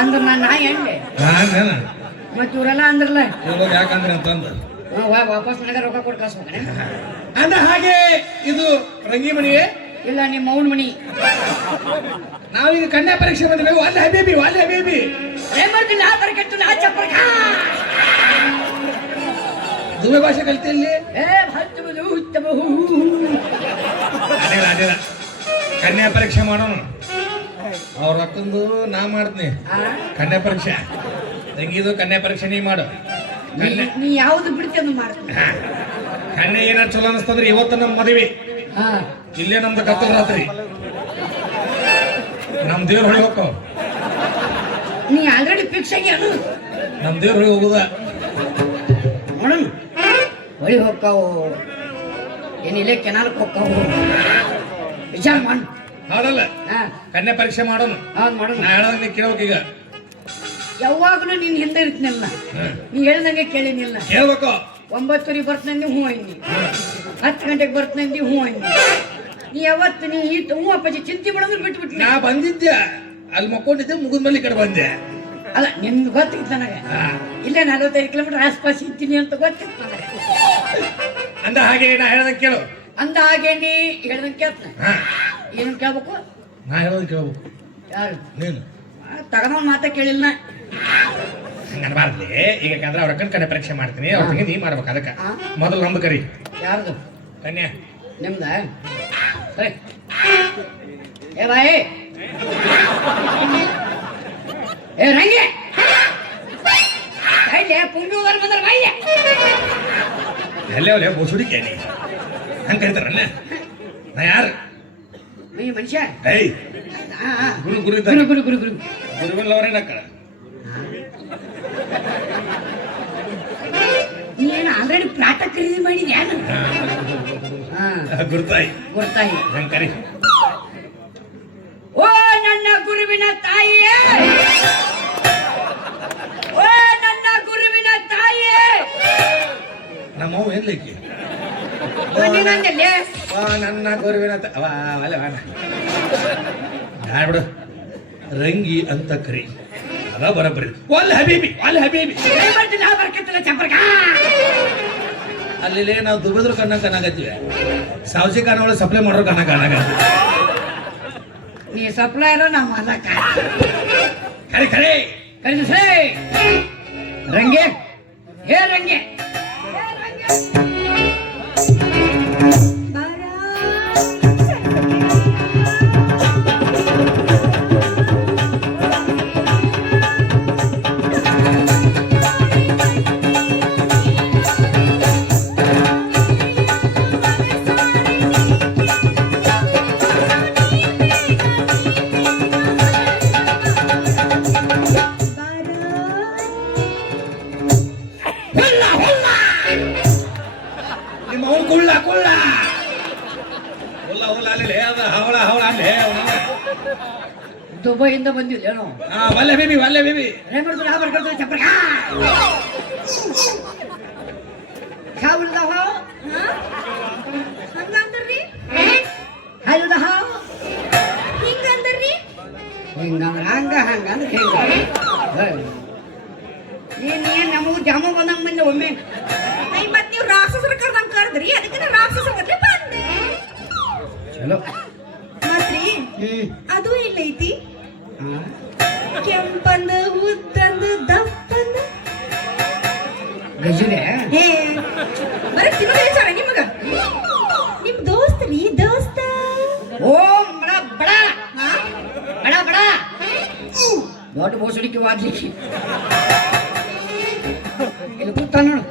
ಅಂದ್ರ ನಾನು ನಾ ಹೆಂಗೆ ಮತ್ತೆ ಇವರೆಲ್ಲ ಅಂದ್ರಲ್ಲ ಯಾಕಂದ್ರೆ ಅಂತಂದ ವಾಪಸ್ ನನಗೆ ರೊಕ್ಕ ಕೊಟ್ಟು ಕಳ್ಸ್ಬೇಕನೆ ಅಂದ ಹಾಗೆ ಇದು ರಂಗಿ ಮಣಿಯೇ ಇಲ್ಲ ನಿಮ್ಮ ಮೌನ್ ಮಣಿ. ನಾವೀಗ ಕನ್ಯಾ ಪರೀಕ್ಷೆ ಬಂದಿದ್ದೇವೆ. ವಾಲ್ಯ ಹಬೀಬಿ ವಾಲ್ಯ ಹಬೀಬಿ ಏನ್ ಮಾಡ್ತೀನಿ ಆ ಬರ್ಕೆಟ್ಟು ನಾ ಚಪ್ಪರ್ಕ ದುಬೆ ಭಾಷೆ ಕಲ್ತಿಲ್ಲಿ ಏ ಹತ್ತಬಹುದು ಹುತ್ತಬಹುದು ಅದೇನ ಕನ್ಯಾ ಪರೀಕ್ಷೆ ಮಾಡೋಣ. ಅವ್ರ ಅಕ್ಕಂದು ನಾ ಮಾಡ್ತೀನಿ ಕನ್ಯಾ ಪರೀಕ್ಷೆ. ತಂಗಿದು ಕನ್ಯಾ ಪರೀಕ್ಷೆ ನೀ ಮಾಡು. ನೀ ಯಾವ್ದು ಬಿಡ್ತೀನಿ ಮಾಡ್ತೀನಿ. ಕನ್ಯಾ ಏನಾರು ಚಲೋ ಅನಿಸ್ತಂದ್ರೆ ಇವತ್ತು ನಮ್ಮ ಮದುವೆ ಇಲ್ಲೇ ನಮ್ದು ಕತ್ತಲ ರಾತ್ರಿ ನಮ್ ದೇವ್ರ ಹೊಳಿ ಹೋಗ್ತಾವ. ನೀ ಆಲ್ರೆಡಿ ಫಿಕ್ಸ್ ಆಗಿ ಅನು ನಮ್ ದೇವ್ರ ಹೊಳಿ ಹೋಗುದ ನೋಡೋಣ. ಹೊಳಿ ಹೋಗ್ತಾವು ಏನಿಲ್ಲ ಕೆನಾಲ್ಕ್ ಹೋಗ್ತಾವು ವಿಚಾರ ಮಾಡು. ಹೌದಲ್ಲ ಕನ್ಯಾ ಪರೀಕ್ಷೆ ಮಾಡೋಣ. ಮಾಡೋಣ. ನಾ ಹೇಳೋದ್ ನೀ ಕೇಳ್ಬೇಕು. ಈಗ ಯಾವಾಗಲೂ ನೀನ್ ಹಿಂದೆ ಇರ್ತೀನಲ್ಲ ನೀ ಹೇಳ್ದಂಗೆ ಕೇಳಿನಿಲ್ಲ. ಕೇಳ್ಬೇಕು. 9:00 ಬರ್ತಂದಿ ಹ್ಞೂ ಅಂದಿ, 10 ಗಂಟೆಗೆ ಬರ್ತಂದಿ ಹ್ಞೂ ಅಂದಿ. ನೀ ಯಾವತ್ತು ನೀ ಹ್ಞೂ ಅಪ್ಪಾಜಿ ಚಿಂತೆ ಬಿಡೋದ್ರೆ ಬಿಟ್ಬಿಟ್ಟು ನಾ ಬಂದಿದ್ದೆ ಅಲ್ಲಿ ಮಕ್ಕೊಂಡಿದ್ದೆ ಮುಗಿದ ಮೇಲೆ ಈ ಕಡೆ ಬಂದೆ. ಅಲ್ಲ ನಿಮ್ಗೆ ಗೊತ್ತಿತ್ತು ನನಗೆ ಇಲ್ಲೇ 45 ಕಿಲೋಮೀಟರ್ ಆಸ್ಪಾಸ್ ಇದ್ದೀನಿ ಅಂತ ಗೊತ್ತಿತ್ತು ನನಗೆ. ಅಂದ ಹಾಗೆ ನಾ ಹೇಳ್ದಂಗೆ ಕೇಳು. ಅಂದ ಹಾಗೆ ನೀ ಹೇಳ್ದಂಗೆ ಕೇಳ್ತ ಏನು ಕೇಳ್ಬೇಕು? ನಾ ಹೇಳೋದು ಕೇಳ್ಬೇಕು. ಯಾರು ನೀನು ತಗೊಂಡ್ ಮಾತಾ ಕೇಳಿಲ್ಲ. ಹಂಗನ್ಬಾರ್ದು. ಈಗ ಅವ್ರ ಅಕ್ಕನ ಕನ್ಯಾ ಪರೀಕ್ಷೆ ಮಾಡ್ತೀನಿ. ಅವ್ರ ತಂಗಿ ನೀ ಮಾಡ್ಬೇಕು. ಅದಕ್ಕೆ ಮೊದಲು ನಮ್ದು ಕರಿ. ಯಾರ್ದು? ಕನ್ಯಾ ನಿಮ್ದ? ಸರಿ ಏ ಬಾಯಿ ಏ ರಂಗೆ ಪುಂಗಿ ಹೋಗಲ್ ಬಂದ್ರ ಬಾಯಿ ಅಲ್ಲೇ ಅವಲೇ ಬೋಸುಡಿಕೆ ನೀ ಹಂಗೆ ಕರಿತಾರಲ್ಲ. ನಾ ಯಾರು ಮನುಷ್ಯ ಏಯ್ ಗುರು ಗುರು ಗುರು ಗುರು ಗುರು ಗುರು ಗುರುವಿನವರೇನ ಅಕ್ಕ ನೀನು ಆಲ್ರೆಡಿ ಪ್ಲಾಟ ಖರೀದಿ ಮಾಡಿದ್ಯಾ? ಗುರುತಾಯಿ ಗುರುತಾಯಿ ಹಂಗೆ ಕರಿ. ಓ ನನ್ನ ಗುರುವಿನ ತಾಯಿಯೇ, ಓ ನನ್ನ ಗುರುವಿನ ತಾಯಿಯೇ. ನಮ್ಮವ್ ಏನ್ಲಿಕ್ಕೆ ನೀನಂದಲ್ಲೇ ನನ್ನ ಗುರುವಿನ ಬಿಡು ರಂಗಿ ಅಂತ ಕರಿ. ಅದ ಬರಬರಿ ವಾಲ್ಯ ಹಬೀಬಿ ವಾಲ್ಯ ಹಬೀಬಿ ಬರ್ಕತ್ತಿಲ್ಲ ಚಂಪರ್ಕ. ಅಲ್ಲಿ ನಾವು ದುಬೆದ್ರು ಕನ್ನಾಗತ್ತೀವಿ. ಸಾವಸಿ ಖಾನ ಒಳಗೆ ಸಪ್ಲೈ ಮಾಡೋರು ಕನ್ನಾಗತ್ತೀವಿ. ನೀ ಸಪ್ಲೈರ ನಮ್ಮ ಮಾಲಕ ಕರಿ ಕರಿ ಕರಿ ಸೇ ರಂಗೆ ಹೇ ರಂಗೆ ದುಬೈಯಿಂದ ಬಂದಿಲ್ಲ ಏನೋ. Valya baby Valya baby ಬರ್ಕೊಳ್ತಾರೆ ಚಂಪರ್ಕ. ಸಾವುಲ್ದಹ ಹಂಗಂದ್ರಿ ಹಲ್ದಹ ಹಿಂಗಂದ್ರಿ ಹಿಂಗಂದ್ರ ಹಂಗ ಹಂಗಂದ್ರೆ ನೀನ್ ನಮಗೂ ಜಾಮ ಬಂದಂಗ ಬಂದೆ ಒಮ್ಮೆ. ಮತ್ ನೀವು ರಾಕ್ಷಸರ ಕರ್ದಂಗ ಕರೆದ್ರಿ ಅದಕ್ಕೆ ರಾಕ್ಷಸರ ಕರ್ಲಿ ಬಂದೆ. ಚಲೋ ಮತ್ರಿ ಅದು ಎಲ್ಲೈತಿ? ಕೆಂಪಂದ ಉದ್ದಂದ ದಪ್ಪಂದ ಗಜುಲೆ ಹೇ ಬರ ತಿನ್ನೋದು ವಿಚಾರ ನಿಮಗ. ನಿಮ್ ದೋಸ್ತ ರೀ ದೋಸ್ತ. ಓಂ ಬಡ ಬಡ ಬಡ ಬಡ ದೊಡ್ಡ ಬೋಸಡಿಕೆ ವಾದ್ಲಿಕ್ಕೆ ಇಲ್ಲಿ ಕೂತ ನೋಡು.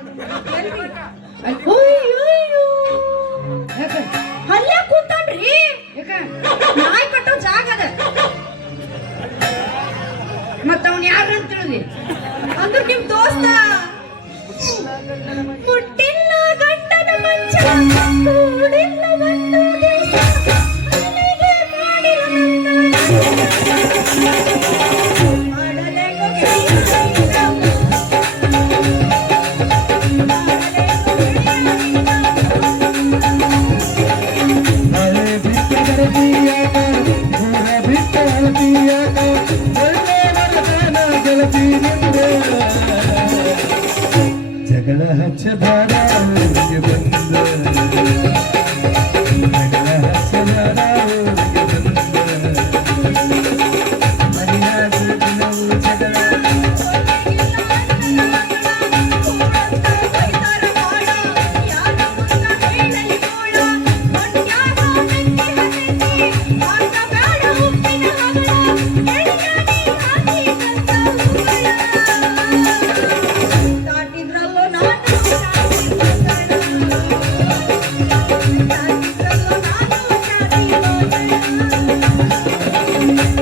ಅಲ್ಲೇ ಕೂತಾನ್ರಿ. ನಾಯಿ ಕಟ್ಟೋ ಜಾಗ ಅದ. ಮತ್ತ ಅವ್ನು ಯಾರು ಅಂತ ತಿಳಿದಿ ಅಂದ್ರೆ ನಿಮ್ ದೋಸ್ತ. ಮುಟ್ಟಿಲ್ಲ ಗಂಡನ ಮಂಚ ಕೂಡಿಲ್ಲ ಒಂದು ದಿವಸ ಅಲ್ಲಿಗೆ ಮಾಡಿಲ್ಲ ಮಾಡಲೆ ಗೆಳತಿಯಾಕ ಊರ ಬಿಟ್ಟ ಅಳತಿಯಾಕ ಒಳ್ಳೆ ಮರದಾನ ಗೆಳತಿ ನಿಂದೆ ಜಗಳ ಹಚ್ಚಬೇಡ ಊರಿಗೆ ಬಂದ ಜಗಳ ಹಚ್ಚಬೇಡ ಊರಿಗೆ ಬಂದ ಮರಿಯಾದ ದಿನವೂ ಜಗಳ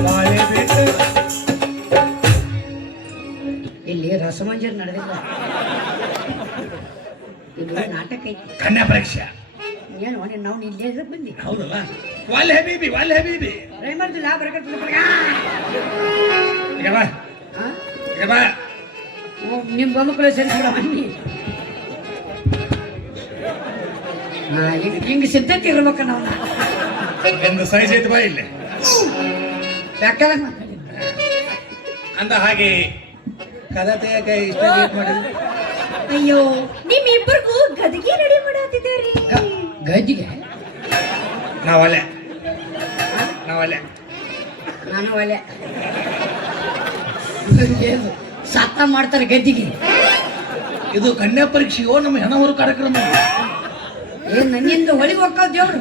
ಬಾಳೆ ಬಿಟ್ಟು ಇಲ್ಲಿ ರಸಮಂಜರಿ ನಡೆದಿಲ್ಲ, ಇಲ್ಲಿ ನಾಟಕ ಐತಿ. ಕನ್ಯಾ ಪರೀಕ್ಷೆ ಏನು ನಾವು ಇಲ್ಲೇ ಇದ್ರಕ್ಕೆ ಬಂದಿ ಹೌದಲ್ಲ. ವಾಲ್ ಹಬೀಬಿ ವಾಲ್ ಹಬೀಬಿ ಟ್ರೈ ಮಾಡ್ತಿಲ್ಲ ಬರಕತ್ತಿಲ್ಲ ಈಗ ಬಾ ಈಗ ಬಾ. ನಿಮ್ಮ ಬಂದು ಸೇರಿಸ್ಬಿಡ ಬನ್ನಿ. ಹಿಂಗೆ ಸಿದ್ಧತೆ ಇರ್ಬೇಕು ನಾವು. ಒಂದು ಸೈಜ್ ಐತೆ ಬಾ ಇಲ್ಲಿ. ಯಾಕಲ್ಲ ಅಂದ ಹಾಗೆ ಕದತೆಯಾಗ ಇಷ್ಟ ಲೇಟ್ ಮಾಡಿದ್ರಿ. ಅಯ್ಯೋ ನಿಮ್ಮಿಬ್ಬರಿಗೂ ಗದಿಗೆ ರೆಡಿ ಮಾಡತ್ತಿದ್ದೀರಿ. ಗದಿಗೆ ನಾವಲ್ಲೇ ನಾನು ಒಲೆ ಸಾತ ಮಾಡ್ತಾರೆ ಗದ್ದಿಗೆ. ಇದು ಕನ್ಯಾ ಪರೀಕ್ಷೆಯೋ ನಮ್ಮ ಹೆಣ ಹೊರ ಕಾರ್ಯಕ್ರಮ. ಏನ್ ನನ್ನಿಂದ ಹೊಳಿಗೆ ಹೋಗ್ತಾವ ದೇವ್ರು.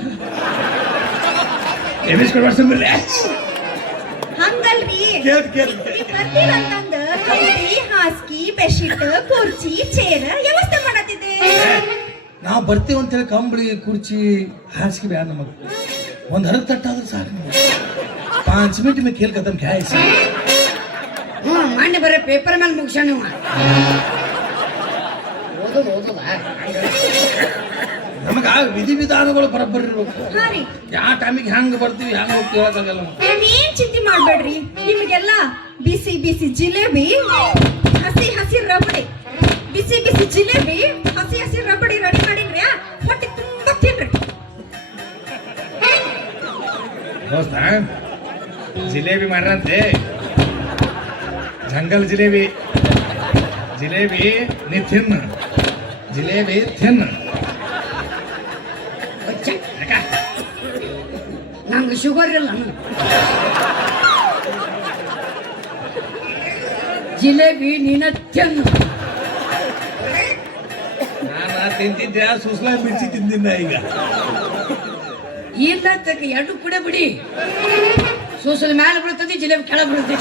ಹಂಗಲ್ರಿ ಬರ್ತೀರಂತಂದ ಕೌದಿ ಹಾಸ್ಗಿ ಬೆಡ್ಶೀಟ್ ಕುರ್ಚಿ ಚೇರ್ ವ್ಯವಸ್ಥೆ ಮಾಡತ್ತಿದ್ದೆ. ನಾವು ಬರ್ತೀವಿ ಅಂತೇಳಿ ಕಂಬಳಿ ಕುರ್ಚಿ ಹಾಸಿಗೆ ಬ್ಯಾಡ ನಮಗೆ. ಒಂದು ಹರಕ್ ತಟ್ಟಾದ್ರೆ ಸಾಕು ನಮಗೆ. 5 ಮಿನಿಟ್ ಮೇಲೆ ಕೇಲ್ ಕತ್ತಮ್ ಕ್ಯಾ ಐಸಿ. ಮಾನ್ಯ ಬರೀ ಪೇಪರ್ ಮೇಲೆ ಮುಗಿಸ್ಯಾನ ನೀವು. ಓದೋದ ನಮಗ ವಿಧಿ ವಿಧಾನಗಳು ಬರಬ್ಬರಿ ಇರ್ಬೇಕು. ಹಾ ರೀ, ಯಾವ ಟೈಮಿಗೆ ಹೆಂಗ್ ಬರ್ತೀವಿ ಹೆಂಗ್ ಹೋಗ್ತೀವಿ ಹೇಳಕ್ಕಾಗಲ್ಲ. ನೀವೇನ್ ಚಿಂತೆ ಮಾಡ್ಬೇಡ್ರಿ. ನಿಮಗೆಲ್ಲ ಬಿಸಿ ಬಿಸಿ ಜಿಲೇಬಿ, ಹಸಿ ಹಸಿ ರಬಡಿ, ಬಿಸಿ ಬಿಸಿ ಜಿಲೇಬಿ, ಹಸಿ ಹಸಿ ರಬಡಿ ರೆಡಿ ಮಾಡಿನ್ರಿ. ಹೊಟ್ಟೆ ತುಂಬಾ ತಿನ್ರಿ. ದೋಸ್ತ ಜಿಲೇಬಿ ಮಾಡ್ರಂತೆ. ಜಂಗಲ್ ಜಿಲೇಬಿ ನೀ ತಿನ್ನ. ಜಿಲೇಬಿ ತಿನ್ನ. ನಂಗೆ ಶುಗರ್ ಇಲ್ಲ. ಜಿಲೇಬಿ ನೀನ ತಿನ್ನು. ನಾನು ತಿಂತಿದ್ದೆ ಸುಸ್ಲಾ ಮಿರ್ಚಿ ತಿಂದಿದ್ದ. ಈಗ ಇಲ್ಲ ತಕ್ಕ ಎರಡು ಕುಡೆ ಬಿಡಿ. ಸೂಸಲ ಮೇಲೆ ಬೀಳ್ತದೆ, ಜಿಲೇಬಿ ಕೆಳಗೆ ಬೀಳ್ತದೆ.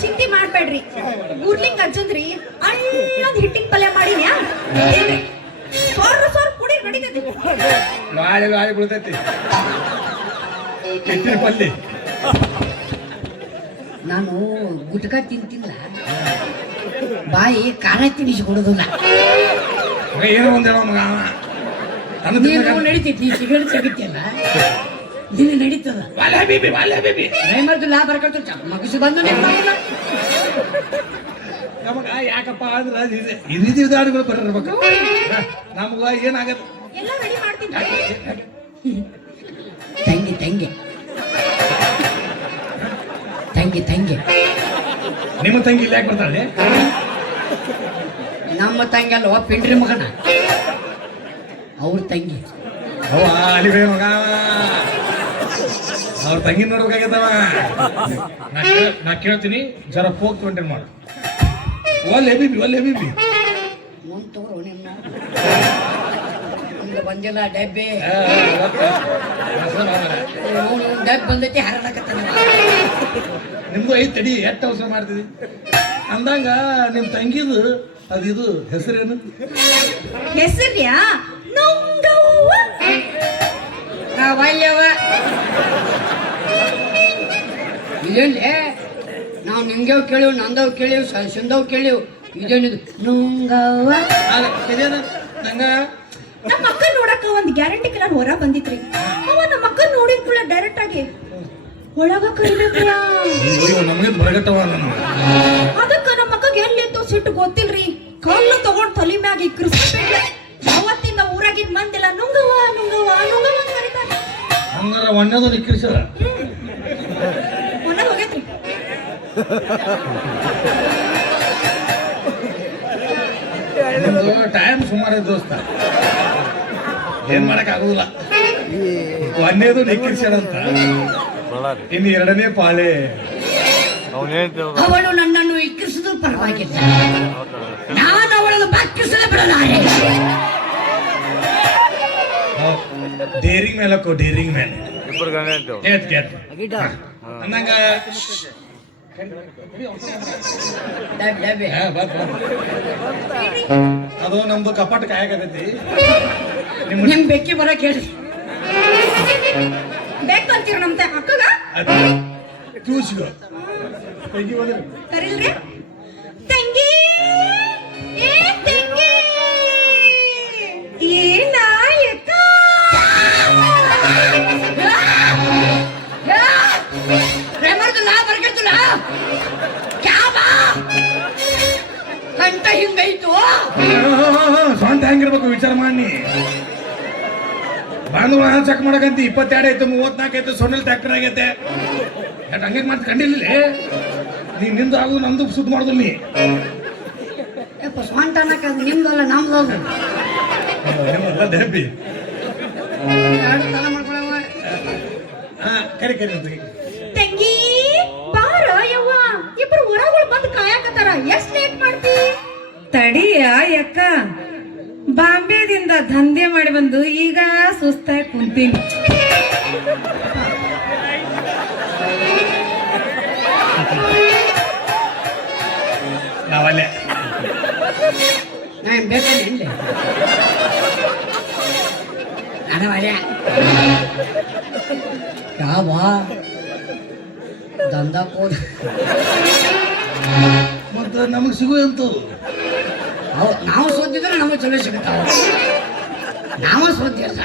ಚಿಂತೆ ಮಾಡ್ಬೇಡ್ರಿ. ಊರ್ಲಿಂಗ್ ಅಜ್ಜಂದ್ರಿ ಅಣ್ಣದ ಹಿಟ್ಟಿನ ಪಲ್ಯ ಮಾಡಿನ್ಯಾ, ಸೋರ್ ಕುಡಿ ನಡೀತದೆ. ಬಾಳೆ ಬೀಳ್ತೈತಿ ಹಿಟ್ಟಿನ ಪಲ್ಯ. ನಾನು ಗುಟ್ಕ ತಿಂತಿಲ್ಲ, ಬಾಯಿ ಖಾರ ತಿನ್ನಿಸಿ ಕೊಡೋದಿಲ್ಲ. ಏನೋ ಒಂದ್ ಹೇಳೋ ಮಗ ನೀವು ನಡೀತೈತಿ. ಸಿಗರೇಟ್ ಸಿಗುತ್ತಿಲ್ಲ, ನಿನ್ನ ನಡೀತದ. ವಾಲೆ ಹಬೀಬಿ ರೈಮರ್ದು ಲಾಭ ಬರ್ಕೊಳ್ತ ಮಗಸು ಬಂದು ನಮಗ ಯಾಕಪ್ಪ ಅಂದ್ರೆ ವಿಧಿ ವಿಧಾನಗಳು ಬರಿರ್ಬೇಕು. ನಮಗ ಏನಾಗತ್ತೆ ಎಲ್ಲ ರೆಡಿ ಮಾಡ್ತೀನಿ. ತಂಗಿ ನಿಮ್ಮ ತಂಗಿ ಇಲ್ಲಿ ಯಾಕೆ ಬರ್ತಾಳೆ? ನಮ್ಮ ತಂಗಿ ಅಲ್ವ, ಪಿಂಡ್ರಿ ಮಗನ ಅವ್ರ ತಂಗಿ. ಅವ ಅಲ್ಲಿ ಬೇ ಮಗ ಅವ್ರ ತಂಗಿ ನೋಡ್ಬೇಕಾಗ್ಯದವ. ನಾ ಕೇಳ್ತೀನಿ, ಜರ ಫೋಕ್ ತೊಗೊಂಡ್ರೆ ಮಾಡು. ಒಲ್ಲೆ ಬೀಬಿ ಮುಂದ್ ತಗೋರು ನಿನ್ನ ಹಿಂಗ ಬಂದಿಲ್ಲ ಡಬ್ಬೆ. ಡಬ್ಬೆ ಬಂದೈತಿ ಹರಡಕತ್ತಾನ. ನಿಮ್ದು ಐತ್ ತಡಿ, ಎಷ್ಟು ಅವಸರ ಮಾಡ್ತಿದಿ ಅಂದಂಗ ನಿಮ್ ತಂಗಿದು ಅದಿದು ಹೆಸರೇನು? ಹೆಸರ್ಯಾ ನೊಂಗವ್ವ. ಇಲ್ಲೇ ನಾವು ನಿಂಗವ್ ಕೇಳಿವ್, ನಂದವ್ ಕೇಳಿವ್, ಸಿಂದವ್ ಕೇಳಿವ್. ಇದೇನಿದು ನುಂಗವ್ವ. ನಂಗ ನಮ್ಮ ಅಕ್ಕ ನೋಡಕ್ಕ ಒಂದ್ ಗ್ಯಾರಂಟಿ ಕಲರ್ ಹೊರ ಬಂದಿತ್ರಿ. ಅವ ನಮ್ಮ ಅಕ್ಕ ನೋಡಿದ ಕೂಡ ಡೈರೆಕ್ಟ್ ಆಗಿ ಒಳಗ ಕರಿಬೇಕ್ರಿಯಾ. ನಮಗೆ ಬರಗಟ್ಟವ. ಅದಕ್ಕ ನಮ್ಮ ಅಕ್ಕಗೆ ಎಲ್ಲಿತ್ತು ಸಿಟ್ಟು ಗೊತ್ತಿಲ್ರಿ. ಕಲ್ಲು ತಗೊಂಡ್ ತಲಿ ಮ್ಯಾಗ ಇಕ್ರಿಸ್ಬಿಟ್ಲೆ. ಅವತ್ತಿಂದ ಊರ ಊರಾಗಿದ್ ಮಂದಿಲ್ಲ ನುಂಗವ್ವ ನುಂಗವ್ವ ನುಂಗವ್ವ ಅಂತ ಕರೀತಾರೆ. ಹಂಗಾರ ಒಣ್ಣದು ನಿಕ್ಕರಿಸಲ್ಲ ಮೊನ್ನೆ ಹೋಗೈತ್ರಿ. ಟೈಮ್ ಸುಮಾರು ದೋಸ್ತ ಏನ್ ಮಾಡಕ್ ಆಗುದಿಲ್ಲ. ಒಂದೇದು ನಿಕ್ಕರಿಸ್ಯಾರಂತ ಇನ್ನು ಎರಡನೇ ಪಾಳೆ ಅವಳು ನನ್ನನ್ನು ಇಕ್ಕಿಸಿದ್ರು ಪರವಾಗಿಲ್ಲ, ನಾನು ಅವಳನ್ನು ಬಾಕಿಸಲೇ ಬಿಡಲಾರೆ. ಡೇರಿಂಗ್ ಮೇಲೆ ಹಾಕೋ ಡೇರಿಂಗ್ ಮೇಲೆ ಕೇತ್ ಕೇತ್ ಅಂದಂಗ ಹಾ, ಬಾ, ಬಾ. ಅದು ನಮ್ದು ಕಪಾಟ ಕಾಯಕತೈತಿ ನಿಮ್ ಬೆಕ್ಕಿ ಬರಕ್ ಹೇಳಿ ಬೇಕು ಅಂತೀರ ನಮ್ ಅಕ್ಕಗ ತೂಸ್ಗೋ ಕರಿಲ್ರಿ ತಂಗಿ ಏ ತಂಗಿ ಏ ನಾಯಕ ರೆಮರ್ದುಲ್ಲ ಬರ್ಗತ್ತಲ್ಲ ಕ್ಯಾಬಾ ಕಂಟ ಹಿಂಗೈತು. ಸ್ವಂತ ಹೆಂಗಿರ್ಬೇಕು ವಿಚಾರ ಮಾಡಿ ಬಾಂಧವ ಚೆಕ್ ಮಾಡಕಂತ 22 ಐತೆ 34 ಐತೆ ಸೊನ್ನೆಲ್ ಟ್ರ್ಯಾಕ್ಟರ್ ಆಗೈತೆ ಹಂಗೆ ಮಾಡ್ತ ಕಂಡಿಲ್ಲ ನೀ ನಿಂದು ಆಗುದು ನಮ್ದು ಸುದ್ದಿ ಮಾಡುದು ನೀ ಸ್ವಂತ ಅನ್ನಕ ನಿಮ್ದಲ್ಲ ನಮ್ದು ಡೆಬ್ಬಿ ಕರಿ ಕರಿ ತಂಗಿ ಬಾರ ಯವ್ವ ಇಬ್ರು ಹೊರಗಳು ಬಂದು ಕಾಯಕತ್ತಾರ. ಎಷ್ಟ್ ಲೇಟ್ ಮಾಡ್ತಿ? ತಡಿಯ ಯಾಕ ಬಾಂಬೆದಿಂದ ದಂಧೆ ಮಾಡಿ ಬಂದು ಈಗ ಸುಸ್ತಾಗಿ ಕುಂತೀನಿ. ನಾವಲ್ಲೇ ನಾನು ಬೇಕಲ್ಲ ಇಲ್ಲಿ ನಾನು ಅಲ್ಲೇ ಯಾವ ದಂಧ ಕೋದ ಮತ್ತೆ ನಮಗೆ ಸಿಗುವಂತು ನಾವು ಸೋತಿದ್ರೆ ನಮಗೆ ಚಲೋ ಸಿಗುತ್ತಾವ. ನಾವು ಸೋತಿಲ್ಲ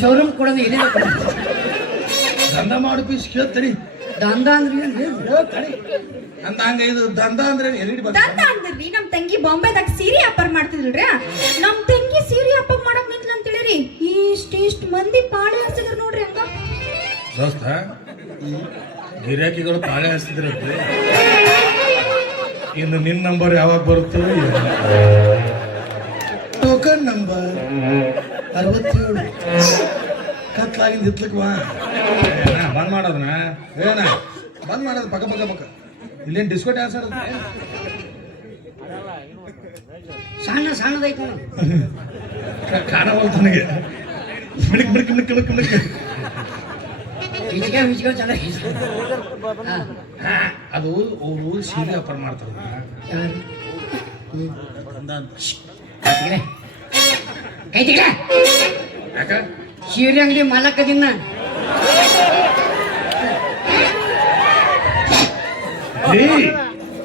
ಶೋರೂಮ್ ಕೊಡೋದು ಇಲ್ಲಿ ದಂಧ ಮಾಡು ಪೀಸ್ ಕೇಳ್ತಡಿ ದಂಧ ಅಂದ್ರೆ ಅಂತ ಹಂಗ ಇದು ದಂಧ ಅಂದ್ರೆ ಎಲ್ಲಿ ದಂಧ ಅಂದ್ರಿ ನಮ್ ತಂಗಿ ಬಾಂಬೆದಾಗ ಸೀರೆ ವ್ಯಾಪಾರ ಮಾಡ್ತಿದ್ರಿ. ನಮ್ ತಂಗಿ ಸೀರೆ ವ್ಯಾಪಾರ ಮಾಡಕ್ ನಿಂತ್ಲ ಅಂತ ಹೇಳಿರಿ ಇಷ್ಟ ಮಂದಿ ಪಾಳೆ ಹಚ್ಚಿದ್ರು ನೋಡ್ರಿ ಹಂಗ. ದೋಸ್ತ ಗಿರಾಕಿಗಳು ಪಾಳೆ ಹಚ್ತಿದ್ರಂತೆ ಇನ್ನು ನಿನ್ನ ನಂಬರ್ ಯಾವಾಗ ಬರುತ್ತೆ? ಟೋಕನ್ ನಂಬರ್ 67 ಕತ್ಲಾಗಿಂದ ಇತ್ಲಕ್ ಬಾ ಬಂದ್ ಮಾಡೋದನ ಏನ ಬಂದ್ ಮಾಡೋದು ಪಕ್ಕ ಪಕ್ಕ ಪಕ್ಕ ಇಲ್ಲೇನು ಡಿಸ್ಕೋ ಡ್ಯಾನ್ಸ್ ಆಡೋದು ಸಣ್ಣದೈತ ಕಾಣವಲ್ತು ನನಗೆ ಮಿಡಕ್ ಮಿಡಕ್ ಮಿಡಕ್ ಮಿಡಕ್ ಮಿಡಕ್ ವಿಜ್ಗ ಚೆನ್ನಾಗಿ ಅದು ಅವರು ಸೀರೆ ವ್ಯಾಪಾರ ಮಾಡ್ತಾರೆ ಯಾಕ ಸೀರೆ ಅಂಗಡಿ ಮಾಲಕದಿನ್ನ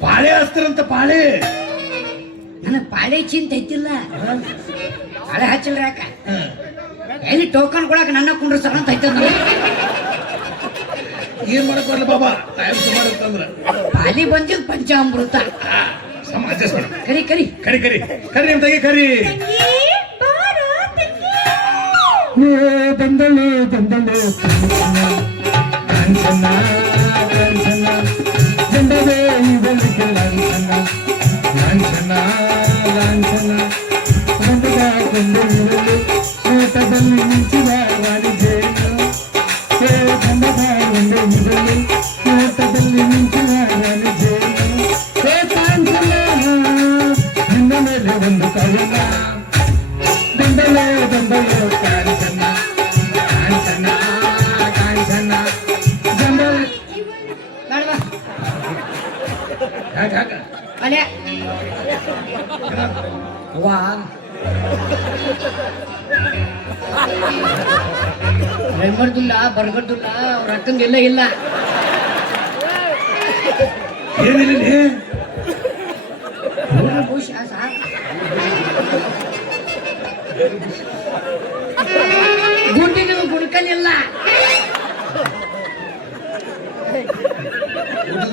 ಪಾಳೆ ಹಚ್ತಾರಂತ ಪಾಳೆ ನನಗೆ ಪಾಳೆ ಚಿಂತೆ ಐತಿಲ್ಲ. ಪಾಳೆ ಹಚ್ಚಿಲ್ರಿ ಯಾಕ ಎಲ್ಲಿ ಟೋಕನ್ ಕೊಡಕ ನನ್ನ ಕುಂಡ್ರಸ್ತಾರ ಅಂತ ಐತ. ಏನ್ ಮಾಡಕ್ ಬರ್ಲ ಬಾಬಾ ಟೈಮ್ ಸುಮಾರು ಇತ್ತಂದ್ರ ಪಾಲಿ ಬಂದಿದ್ ಪಂಚಾಮೃತ ಸಮಾಜ ಕರಿ ಕರಿ ಕರಿ ಕರಿ ಕರಿ ನಿಮ್ ತಗಿ ಕರಿ ದಂದಲು ದಂದಲು ಕಾಂಚನ ಕಾಂಚನ ದಂಡವೇ ಇದಕ್ಕೆ ಲಾಂಛನ ಲಾಂಛನ ಲಾಂಛನ ದಂಡದ ಕೊಂಡೊಯ್ಯಲು ನೋಟದಲ್ಲಿ ಮಿಂಚಿದ ವಾಣಿಜ್ಯೇನು ದಂಡದ ಕೊಂಡೊಯ್ಯಲು ನೋಟದಲ್ಲಿ ಮಿಂಚಿದ ವಾಣಿಜ್ಯೇನು ಕಾಂಚನ ನಿನ್ನ ಮೇಲೆ ಒಂದು ಕವನ ದಂಡಲೇ ದಂಡಲೇ ಕಾಂಚನ ಕಾಂಚನ ಕಾಂಚನ ದಂಡಲ ಬೇಡವಾ ಯಾಕ ಯಾಕ ಅಲೆ ವಾ ಬರ್ಗಡ್ದುಲ್ಲ ಬರ್ಗಡ್ದುಲ್ಲ ಅವ್ರ ಅಕ್ಕಂಗೆಲ್ಲ ಇಲ್ಲ. ಏನಿಲ್ಲ ಬಹುಶಃ ಸಾಕು ಗುಂಡಿಗೆ ಗುಡ್ಕಲಿಲ್ಲ.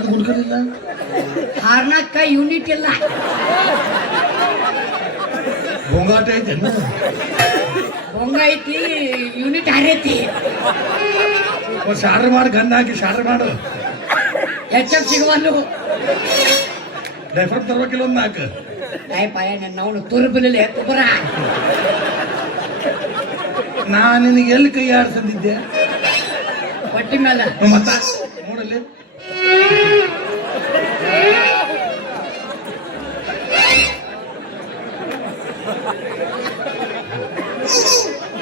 ಹುಡ್ಕಲಿಲ್ಲ ಹಾರ್ನಕ್ಕ ಯೂನಿಟ್ ಇಲ್ಲ. ಗೊಂಗಾಟ ಐತೆ ಬೊಂಗ ಐತಿ ಯೂನಿಟ್ ಹಾರೈತಿ ಶಾರ್ಟ್ರ್ ಮಾಡಿ ಗಂಡ ಹಾಕಿ ಶಾರ್ಟ್ರ್ ಮಾಡು ಹೆಚ್ಚಪ್ ಸಿಗುವಲ್ಲು ಡೈಫರ್ ತರ್ಬೇಕಿಲ್ಲ ಒಂದು ನಾಲ್ಕು ಪಾಯ ನನ್ನ ಅವನು ತುರುಬಲಿಲ್ಲ ತುಬರ ನಾನು ನಿನಗೆ ಎಲ್ಲಿ ಕೈ ಆಡ್ಸಂದಿದ್ದೆ ಹೊಟ್ಟಿ ಮೇಲೆ ಮತ್ತ ನೋಡಲ್ಲಿ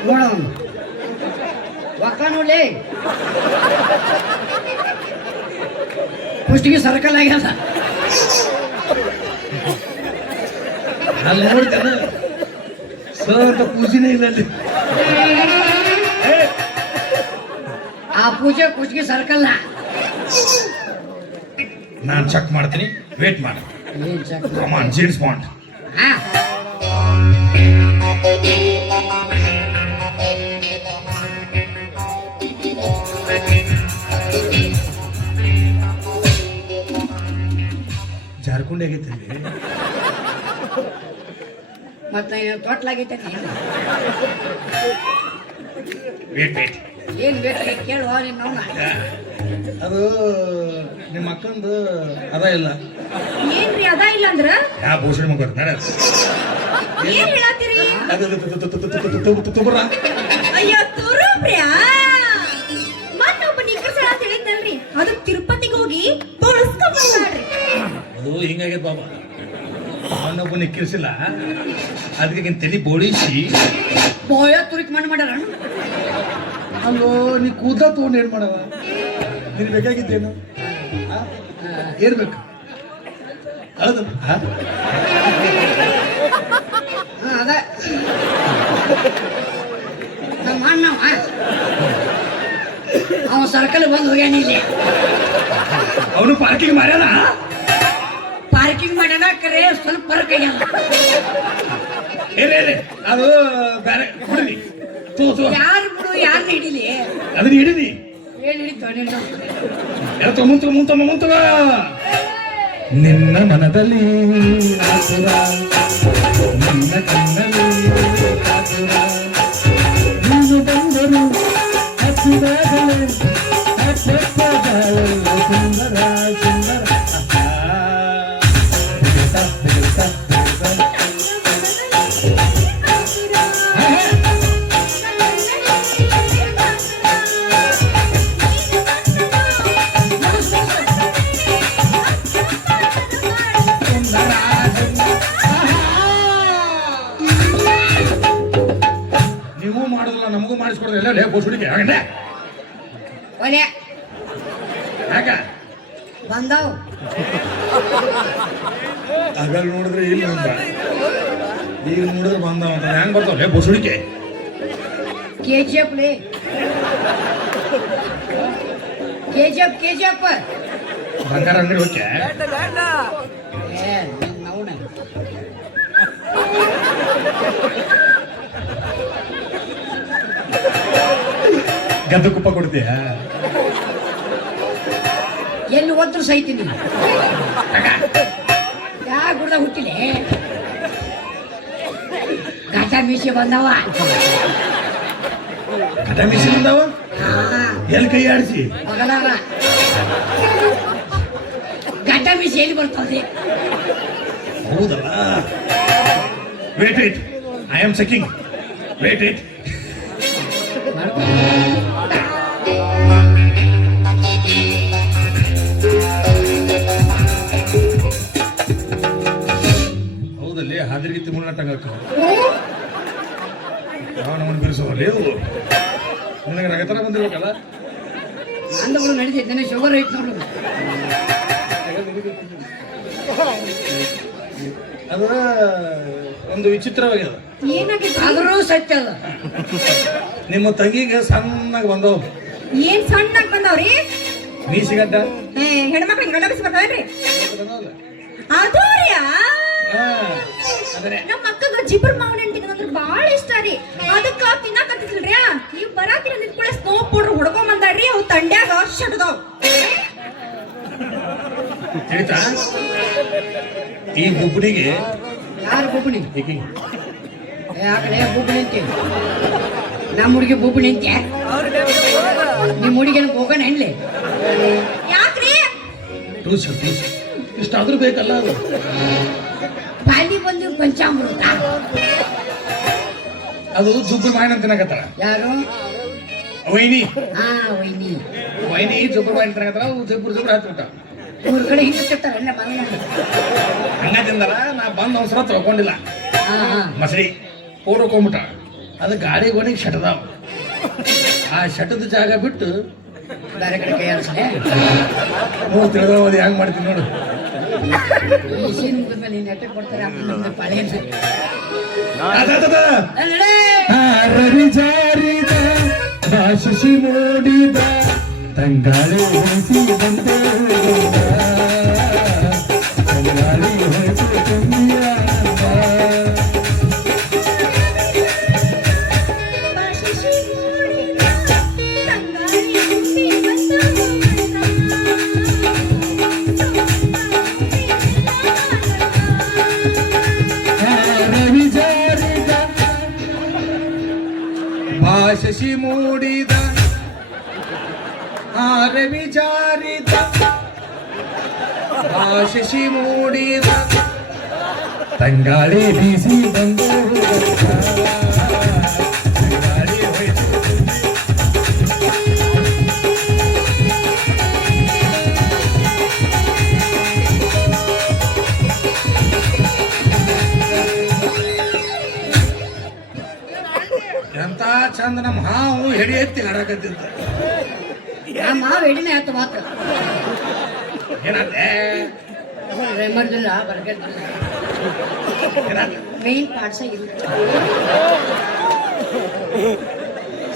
ನೋಡೋಣ ಒಕ್ಕ ನೋಡ್ಲಿ ಕುಷ್ಟಿಗೆ ಸರ್ಕಲ್ ಆಗ್ಯದ ಅಲ್ಲಿ ನೋಡ್ತೇನೆ ಸರ್ ಅಂತ ಪೂಜೆನೇ ಇಲ್ಲ ಅಲ್ಲಿ ಆ ಪೂಜೆ ಕುಷ್ಟಿಗೆ ಸರ್ಕಲ್ ನಾನು ಚೆಕ್ ಮಾಡ್ತೀನಿ ವೇಟ್ ಮಾಡಿ ಏನ್ ಚೆಕ್ ಕಮಾನ್ ಜೇಮ್ಸ್ ಬಾಂಡ್ ಹಾ ಜಾರ್ಕೊಂಡ್ ಆಗೈತೆ ಅಲ್ಲಿ ಮತ್ತೆ ತೊಟ್ಲಾಗೈತೆ ವೇಟ್ ವೇಟ್ ಏನ್ ಬೇಕು ಕೇಳುವ ನಿನ್ನ ಅವನ ಅದು ನಿಮ್ಮ ಅಕ್ಕಂದು ಅದ ಇಲ್ಲ ಏನ್ರಿ ಅದ ಇಲ್ಲ ಅಂದ್ರ ಯಾ ಭೂಷಣ ಮಗ ನಡ ಏನ್ ಹೇಳತ್ತೀರಿ ತುಬರ ಅಯ್ಯೋ ತುರುಬ್ರ್ಯಾ ಮತ್ತೊಬ್ಬ ನಿಕ್ಕರ್ಸಳ ಅಂತ ಹೇಳಿದ್ನಲ್ರಿ ಅದು ತಿರುಪತಿಗೆ ಹೋಗಿ ಬಳಸ್ಕೊಂಡ್ ಬಂದಾಡ್ರಿ ಅದು ಹಿಂಗಾಗ್ಯದ ಬಾಬಾ ಅವನೊಬ್ಬ ನಿಕ್ಕಿರ್ಸಿಲ್ಲ ಅದಕ್ಕೆ ತಲೆ ಬೋಳಿಸಿ ಬೋಯ ತುರಿಕ್ ಮಣ್ಣು ಮಾಡ್ಯಾರ ಅಲ್ಲೋ ನೀ ಕೂದ ತಗೊಂಡು ಏನ್ ಮಾಡವ ನೀನು ಬೇಕಾಗಿದ್ದೇನು ಏನ್ ಬೇಕು ಹೌದು ಅದ ನಮ್ಮ ಅಣ್ಣ ಅವ ಸರ್ಕಲ್ ಬಂದು ಹೋಗ್ಯಾನ ಇಲ್ಲಿ ಅವನು ಪಾರ್ಕಿಂಗ್ ಮಾಡ್ಯಾನ ಪಾರ್ಕಿಂಗ್ ಮಾಡ್ಯಾನ ಕರೆ ಸ್ವಲ್ಪ ಫರ್ಕ್ ಆಗ್ಯಾನ ಏನೇ ಅದು ಬೇರೆ ಹುಡುಗಿ ತೋ ಯಾರು ಬಿಡು ಯಾರು ಹಿಡಿಲಿ ಅದನ್ನ ಹಿಡಿದಿ ಏನ್ ಹಿಡಿತೋ ನಿನ್ನ ಮುಂತವ ನಿನ್ನ ಮನದಲ್ಲಿ ಆಸುರ ನಿನ್ನ ಕಣ್ಣಲ್ಲಿ ಆಸುರ ನೀನು ಬಂದರು ಹಸಿರಾಗಲೇ ಅಪ್ಪಪ್ಪಗಳೆಲ್ಲ ಸುಂದರ ಸುಂದರ ಬಿಡುತ್ತಾ ಬಿಡುತ್ತಾ ಬಿಡುತ್ತಾ ನೀವು ಮಾಡೋದಿಲ್ಲ ನಮಗೂ ಮಾಡಿಸ್ಕೊಡ್ರಿ ಎಲ್ಲ ಬೋಸುಡಿಗೆ ಹಾಗಂಡೆ ಒಲೆ ಯಾಕ ಬಂದವ್ ಆಗಲ್ ನೋಡಿದ್ರೆ ಇಲ್ಲ ಅಂತ ಈಗ ನೋಡಿದ್ರೆ ಬಂದವ ಅಂತ ಹೆಂಗ್ ಬರ್ತಾವ ಬೋಸುಡಿಕೆ ಕೆಜಿಎಫ್ ಲೇ ಕೆಜಿಎಫ್ ಬಂಗಾರ ಅಂಗಡಿ ಹೋಗ್ಯ ಏ ಅವನ ಗದ್ದು ಕುಪ್ಪ ಕೊಡ್ತೀಯ ಎಲ್ಲಿ ಒದ್ರು ಸೈತೀನಿ ಯಾ ಗುಡ್ದ ಹುಟ್ಟಿಲೆ ಗಾಟ ಮೀಸೆ ಬಂದವ ಕಟ ಮಿಷಿನ್ ಬಂದಾವ ಎಲ್ಲಿ ಕೈ ಆಡಿಸಿ ಮಗಲಾರ ಗಾಟ ಮೀಸೆ ಎಲ್ಲಿ ಬರ್ತದೆ ಹೌದಲ್ಲ wait wait I am checking wait wait ಹೌದಲ್ಲಿ ಹಾದ್ರಿಗಿತ್ತಿ ಮುನ್ನಟ್ಟಂಗ ನಮ್ಮನ್ನು ಬಿಡಿಸೋಲ್ಲ ಇವು ನಿನಗೆ ರಗತರ ಬಂದಿರ್ಬೇಕಲ್ಲ ಅಂದಗಳು ನಡೀತೈತೆ ನನಗೆ ಶುಗರ್ ಐತೆ ನೋಡು ಅದು ಒಂದು ವಿಚಿತ್ರವಾಗ್ಯದ ಏನಾಗಿತ್ತು ಆದರೂ ಸತ್ಯ ಅದ ನಿಮ್ಮ ತಂಗಿಗೆ ಸಣ್ಣಗೆ ಬಂದವು ಏನ್ ಸಣ್ಣಗ್ ಬಂದವ್ರಿ ಮೀಸಿಗಡ್ಡ ಹೆಣ್ಮಕ್ಳಿಗೆ ಗಂಡ ಬಿಸಿ ಬರ್ತಾವೇನ್ರಿ ಅದೂರ್ಯಾ ಅದನ್ನೇ ನಮ್ಮ ಅಕ್ಕಗ ಜಿಬ್ರ ಮಾವನ ಅಂದ್ರೆ ಬಾಳ ಇಷ್ಟ ರೀ ಅದಕ್ಕ ತಿನ್ನಕತ್ತಿಲ್ರಿ ನೀವು ಬರಾತಿರ ನಿಂತ್ಕೊಳ್ಳೆ ಸ್ನೋ ಪೌಡರ್ ಹೊಡ್ಕೊಂಡ್ ಬಂದಾರ್ರಿ ಅವು ತಂಡ್ಯಾಗ ಶಟ್ದಾವ್ ತಿಳಿತಾ ಈ ಗುಬ್ಬಡಿಗೆ ಯಾರು ಗೊಬ್ಬಣಿ ಈಕಿ ಯಾಕಡೆ ಬುಬ್ಬು ನಿಂತೆ ನಮ್ಮ ಹುಡುಗಿ ಬುಬ್ಬು ನಿಂತೆ ನಿಮ್ಮ ಹುಡುಗಿನ ಹೋಗೋಣ ಹೆಣ್ಲಿ ಯಾಕ್ರಿ ಟೂಸು ಇಷ್ಟಾದ್ರೂ ಬೇಕಲ್ಲ ಅದು ಪಾಲಿ ಬಂದು ಪಂಚಾಮೃತ ಅದು ಜುಬ್ಬು ಮಾಯನ ಅಂತ ತಿನ್ನಕತ್ತಾರ ಯಾರು ವೈನಿ ವೈನಿ ಜುಬ್ಬು ಮಾಯನ ತಿನ್ನಕತ್ತಾರ ಅವು ಜುಬ್ಬು ಹತ್ಬಿಟ್ಟ ಮೂರು ಕಡೆ ಹಿಂಗಿರ್ತಾರ ಎಲ್ಲ ಮನೆ ಹಂಗ ತಿಂದಾರ ನಾ ಬಂದ್ ಅವಸರ ತೊಳ್ಕೊಂಡಿಲ್ಲ ಹಾ ಮಸಡಿ ಹೋಗ್ಬಿಟ್ಟ ಅದು ಗಾಡಿ ಗೋಣಿಗೆ ಶಟದಾವ ಆ ಶಟದ ಜಾಗ ಬಿಟ್ಟು ಬೇರೆ ಕಡೆ ಕೈ ಆಡಿಸ್ಲೆ ನೀವು ತಿಳಿದೋದು ಹೆಂಗ್ ಮಾಡ್ತೀನಿ ನೋಡು ಈ ಸೀನ್ ಮುಗಿದ್ಮೇಲೆ ನೀನು ನೆಟ್ಟಗೆ ಕೊಡ್ತಾರೆ ನಮ್ದು ಪಾಳೆ ರವಿ ಜಾರಿದ ಭಾಷಿಸಿ ಮೂಡಿದ ತಂಗಾಳಿ ಹೊಸಿ ಬಂದೆ ತಂಗಾಳಿ ಹೊಸಿ ತುಂಬಿಯ ಶಶಿ ಮೂಡಿದ ರವಿ ಜಾರಿದ ಶಶಿ ಮೂಡಿದ ತಂಗಾಳಿ ಬೀಸಿ ಬಂದು ತಂಗಾಳಿ ಹೊಯ್ತು ಎಂತ ಚಂದ ನಮ್ಮ ಹಾವು ಹೆಡಿ ಎತ್ತಿ ಹಾಡಕತ್ತಿದ್ದ ನಮ್ಮ ಮಾವು ಎಡಿನೇ ಆಯ್ತು ಮಾತ್ರ ಏನಂತೆ ರೆಮರ್ದಿಲ್ಲ ಬರ್ಗಟ್ಟಿಲ್ಲ ಮೇನ್ ಪಾರ್ಟ್ಸ ಇಲ್ಲ